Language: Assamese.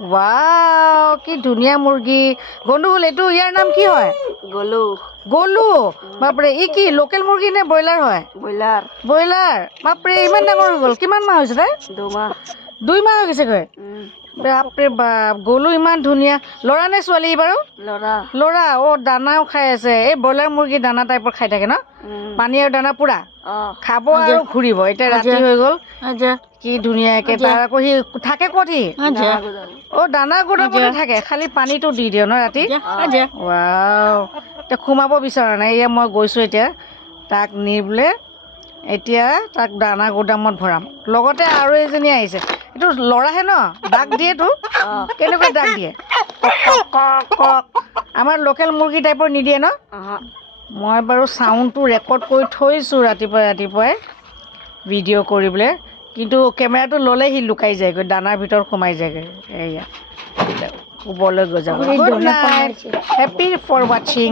ৱাও কি ধুনীয়া মুৰ্গী গণ্ডগোল এইটো ইয়াৰ নাম কি হয় গলু গলু বাপৰে ই কি লোকেল মুৰ্গী নে ব্ৰইলাৰ হয় ব্ৰইলাৰ ব্ৰইলাৰ বাপৰে ইমান ডাঙৰ হৈ গ'ল কিমান মাহ হৈছে তাই 2 মাহ 2 মাহ হৈ গৈছেগৈ বাপৰে বাপ গলু ইমান ধুনীয়া ল'ৰা নে ছোৱালী বাৰু লৰা ল'ৰা দানাও খাই আছে এই ব্ৰইলাৰ মুৰ্গী দানা টাইপৰ খাই থাকে ন পানী আৰু দানা পুৰা খাব আৰু ঘূৰিব এতিয়া ৰাতি হৈ গ'ল কি ধুনীয়াকে তাৰ আকৌ সি থাকে ক'ত সি দানা গোদামতে থাকে খালি পানীটো দি দিয় ন ৰাতি ৱাও এতিয়া সোমাব বিচৰা নাই এয়া মই গৈছোঁ এতিয়া তাক নি বোলে এতিয়া তাক দানা গোদামত ভৰাম লগতে আৰু এজনী আহিছে এইটো ল'ৰাহে ন ডাক দিয়েতো কেনেকৈ ডাক দিয়ে আমাৰ লোকেল মুৰ্গী টাইপৰ নিদিয়ে ন মই বাৰু চাউণ্ডটো ৰেকৰ্ড কৰি থৈছোঁ ৰাতিপুৱাই ভিডিঅ' কৰিবলৈ কিন্তু কেমেৰাটো ল'লে সি লুকাই যায়গৈ দানাৰ ভিতৰত সোমাই যায়গৈ এয়া শুবলৈ গৈ যাব গুড নাইট হেপী ফৰ ৱাচিং